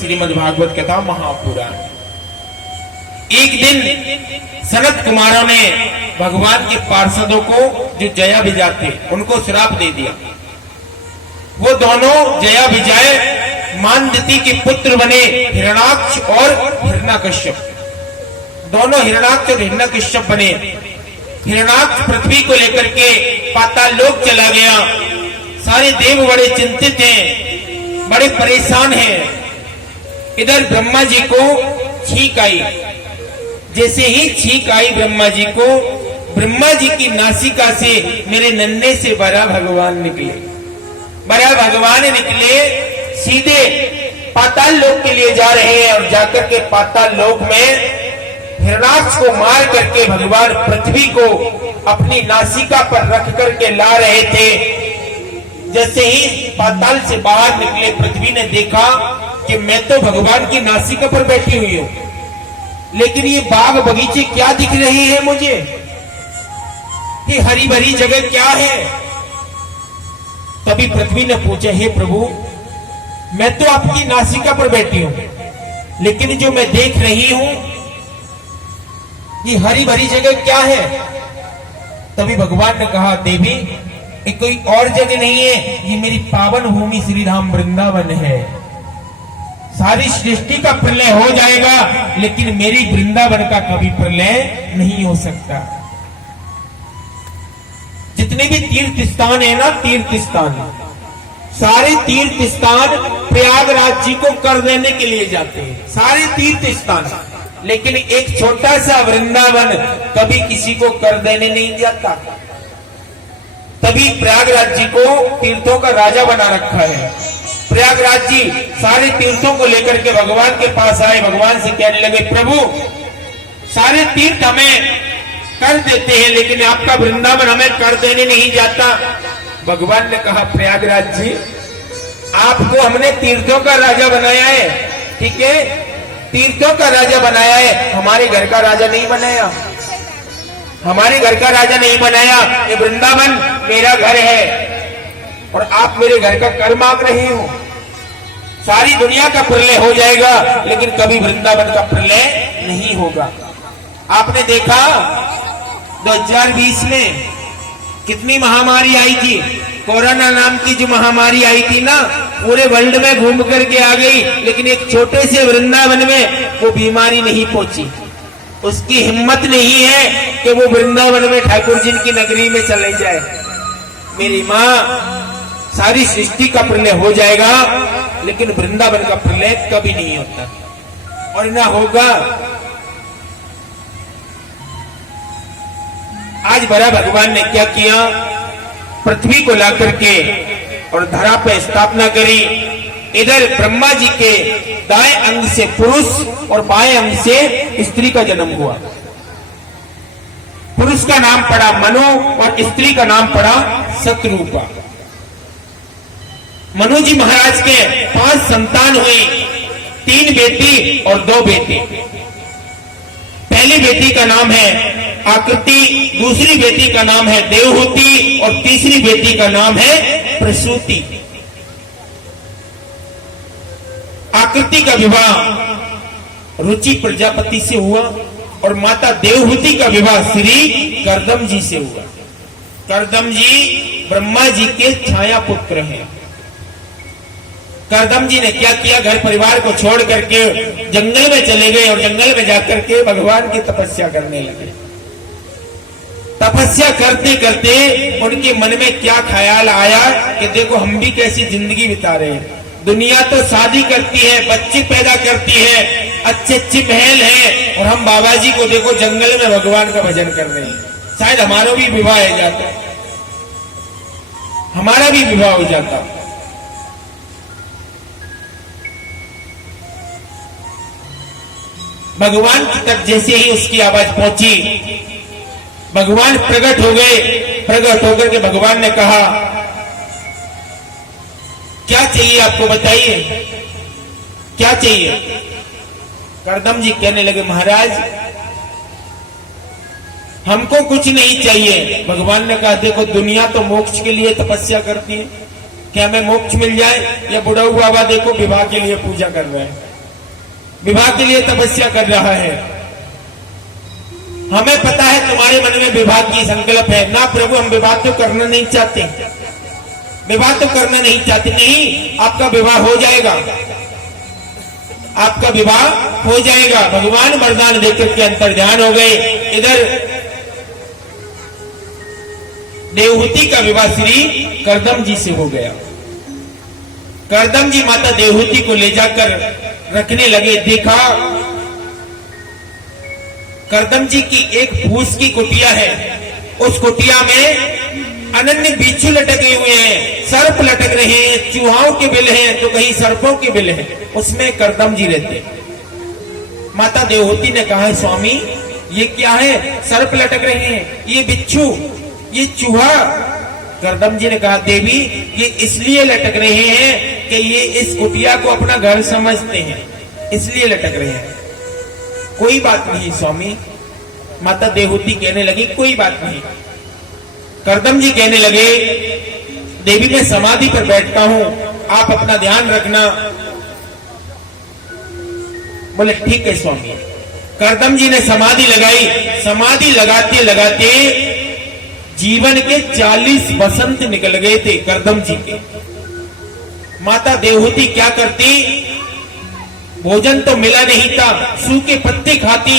श्रीमद् भागवत कथा महापुराण। एक दिन सनत कुमारों ने भगवान के पार्षदों को, जो जया विजय थे, उनको श्राप दे दिया। वो दोनों जया विजय मानदती के पुत्र बने, हिरणाक्ष और हिरण्यकश्यप। दोनों हिरणाक्ष और हिरण्यकश्यप बने। हिरणाक्ष पृथ्वी को लेकर के पाताल लोक चला गया। सारे देव बड़े चिंतित हैं, बड़े परेशान हैं। इधर ब्रह्मा जी को छींक आई। जैसे ही छींक आई ब्रह्मा जी को, ब्रह्मा जी की नासिका से मेरे नन्हे से बड़ा भगवान निकले। बड़ा भगवान निकले, सीधे पाताल लोक के लिए जा रहे हैं। और जाकर के पाताल लोक में हिरणाक्ष को मार करके भगवान पृथ्वी को अपनी नासिका पर रख करके ला रहे थे। जैसे ही पाताल से बाहर निकले, पृथ्वी ने देखा कि मैं तो भगवान की नासिका पर बैठी हुई हूं, लेकिन ये बाग बगीचे क्या दिख रही है मुझे? ये हरी भरी जगह क्या है? तभी पृथ्वी ने पूछा, हे प्रभु, मैं तो आपकी नासिका पर बैठी हूं, लेकिन जो मैं देख रही हूं ये हरी भरी जगह क्या है? तभी भगवान ने कहा, देवी, ये कोई और जगह नहीं है, ये मेरी पावन भूमि श्री धाम वृंदावन है। सारी सृष्टि का प्रलय हो जाएगा, लेकिन मेरी वृंदावन का कभी प्रलय नहीं हो सकता। जितने भी तीर्थ स्थान है ना, तीर्थ स्थान, सारे तीर्थ स्थान प्रयागराज जी को कर देने के लिए जाते हैं, सारे तीर्थ स्थान। लेकिन एक छोटा सा वृंदावन कभी किसी को कर देने नहीं जाता। तभी प्रयागराज जी को तीर्थों का राजा बना रखा है। प्रयागराज जी सारे तीर्थों को लेकर के भगवान के पास आए। भगवान से कहने लगे, प्रभु, सारे तीर्थ हमें कर देते हैं, लेकिन आपका वृंदावन हमें कर देने नहीं जाता। भगवान ने कहा, प्रयागराज जी, आपको हमने तीर्थों का राजा बनाया है, ठीक है, तीर्थों का राजा बनाया है, हमारे घर का राजा नहीं बनाया। हमारे घर का राजा नहीं बनाया। ये वृंदावन मेरा घर है और आप मेरे घर का कर मांग रहे हो। सारी दुनिया का प्रलय हो जाएगा, लेकिन कभी वृंदावन का प्रलय नहीं होगा। आपने देखा 2020 में कितनी महामारी आई थी। कोरोना नाम की जो महामारी आई थी ना, पूरे वर्ल्ड में घूम करके आ गई, लेकिन एक छोटे से वृंदावन में वो बीमारी नहीं पहुंची। उसकी हिम्मत नहीं है कि वो वृंदावन में ठाकुर जी की नगरी में चले जाए। मेरी माँ, सारी सृष्टि का प्रलय हो जाएगा, लेकिन वृंदावन का प्रलय कभी नहीं होता और ना होगा। आज बड़ा भगवान ने क्या किया? पृथ्वी को ला करके और धरा पे स्थापना करी। इधर ब्रह्मा जी के दाएं अंग से पुरुष और बाएं अंग से स्त्री का जन्म हुआ। पुरुष का नाम पड़ा मनु और स्त्री का नाम पड़ा शतरूपा। मनु जी महाराज के 5 संतान हुई, 3 बेटी और 2 बेटे। पहली बेटी का नाम है आकृति, दूसरी बेटी का नाम है देवहूति और तीसरी बेटी का नाम है प्रसूति। आकृति का विवाह रुचि प्रजापति से हुआ और माता देवहूति का विवाह श्री करदम जी से हुआ। करदम जी ब्रह्मा जी के छाया पुत्र हैं। करदम जी ने क्या किया? घर परिवार को छोड़ करके जंगल में चले गए और जंगल में जाकर के भगवान की तपस्या करने लगे। तपस्या करते करते उनके मन में क्या ख्याल आया कि देखो, हम भी कैसी जिंदगी बिता रहे हैं। दुनिया तो शादी करती है, बच्चे पैदा करती है, अच्छे अच्छे महल हैं, और हम बाबा जी को देखो जंगल में भगवान का भजन कर रहे हैं। शायद हमारा भी विवाह हो जाता, हमारा भी विवाह हो जाता। भगवान तक जैसे ही उसकी आवाज पहुंची, भगवान प्रकट हो गए। प्रकट होकर के भगवान ने कहा, क्या चाहिए आपको, बताइए क्या चाहिए? करदम जी कहने लगे, महाराज, हमको कुछ नहीं चाहिए। भगवान ने कहा, देखो, दुनिया तो मोक्ष के लिए तपस्या करती है, क्या हमें मोक्ष मिल जाए? या बुढ़ाऊ बाबा देखो विवाह के लिए पूजा कर रहे हैं। विवाह के लिए तपस्या कर रहा है। हमें पता है तुम्हारे मन में विवाह की संकल्प है। ना प्रभु, हम विवाह तो करना नहीं चाहते, विवाह तो करना नहीं चाहते। नहीं, आपका विवाह हो जाएगा, आपका विवाह हो जाएगा। भगवान वरदान देकर के अंतर्ध्यान हो गए। इधर देवहूति का विवाह श्री करदम जी से हो गया। करदम जी माता देवहूति को ले जाकर रखने लगे। देखा करदम जी की एक फूस की कुटिया है, उस कुटिया में अनन्य बिच्छू लटके हुए हैं, सर्प लटक रहे हैं, चूहाओं के बिल हैं तो कहीं सर्पों के बिल हैं, उसमें करदम जी रहते। माता देवहूति ने कहा, स्वामी ये क्या है, सर्प लटक रहे हैं, ये बिच्छू, ये चूहा। करदम जी ने कहा, देवी ये इसलिए लटक रहे हैं कि ये इस कुटिया को अपना घर समझते हैं, इसलिए लटक रहे हैं। कोई बात नहीं स्वामी। माता देवहूति कहने लगी, कोई बात नहीं। करदम जी कहने लगे, देवी मैं समाधि पर बैठता हूं, आप अपना ध्यान रखना। बोले ठीक है स्वामी। करदम जी ने समाधि लगाई। समाधि लगाते लगाते जीवन के 40 वसंत निकल गए थे करदम जी के। माता देवहूति क्या करती, भोजन तो मिला नहीं था, सूखे पत्ते खाती,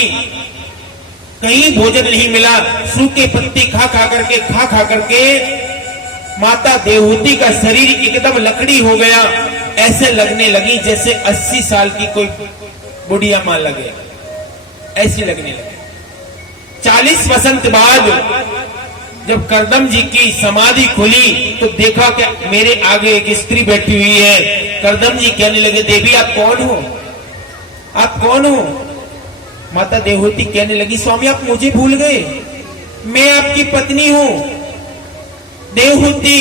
कहीं भोजन नहीं मिला, सूखे पत्ते खा खा करके माता देवहूति का शरीर एकदम लकड़ी हो गया। ऐसे लगने लगी जैसे 80 साल की कोई बुढ़िया मां लगे, ऐसी लगने लगी। 40 वसंत बाद जब करदम जी की समाधि खुली तो देखा कि मेरे आगे एक स्त्री बैठी हुई है। करदम जी कहने लगे, देवी आप कौन हो, आप कौन हो। माता देवहूति कहने लगी, स्वामी आप मुझे भूल गए, मैं आपकी पत्नी हूं। देवहूति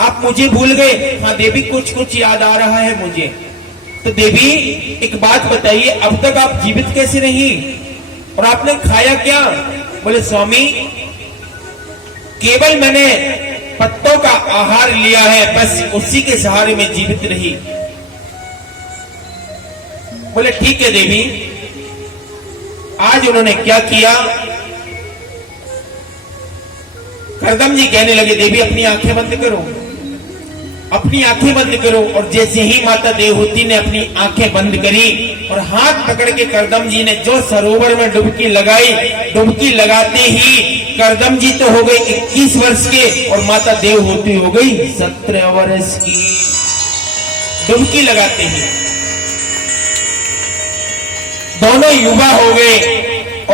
आप मुझे भूल गए। हाँ देवी, कुछ कुछ याद आ रहा है मुझे। तो देवी एक बात बताइए, अब तक आप जीवित कैसे रही और आपने खाया क्या। बोले स्वामी केवल मैंने पत्तों का आहार लिया है, बस उसी के सहारे में जीवित रही। बोले ठीक है देवी। आज उन्होंने क्या किया, करदम जी कहने लगे, देवी अपनी आंखें बंद करो, अपनी आंखें बंद करो। और जैसे ही माता देवहूति ने अपनी आंखें बंद करी और हाथ पकड़ के करदम जी ने जो सरोवर में डुबकी लगाई, डुबकी लगाते ही करदम जी तो हो गए 21 वर्ष के और माता देवहूति हो गई 17 वर्ष की। डुबकी लगाते ही दोनों युवा हो गए।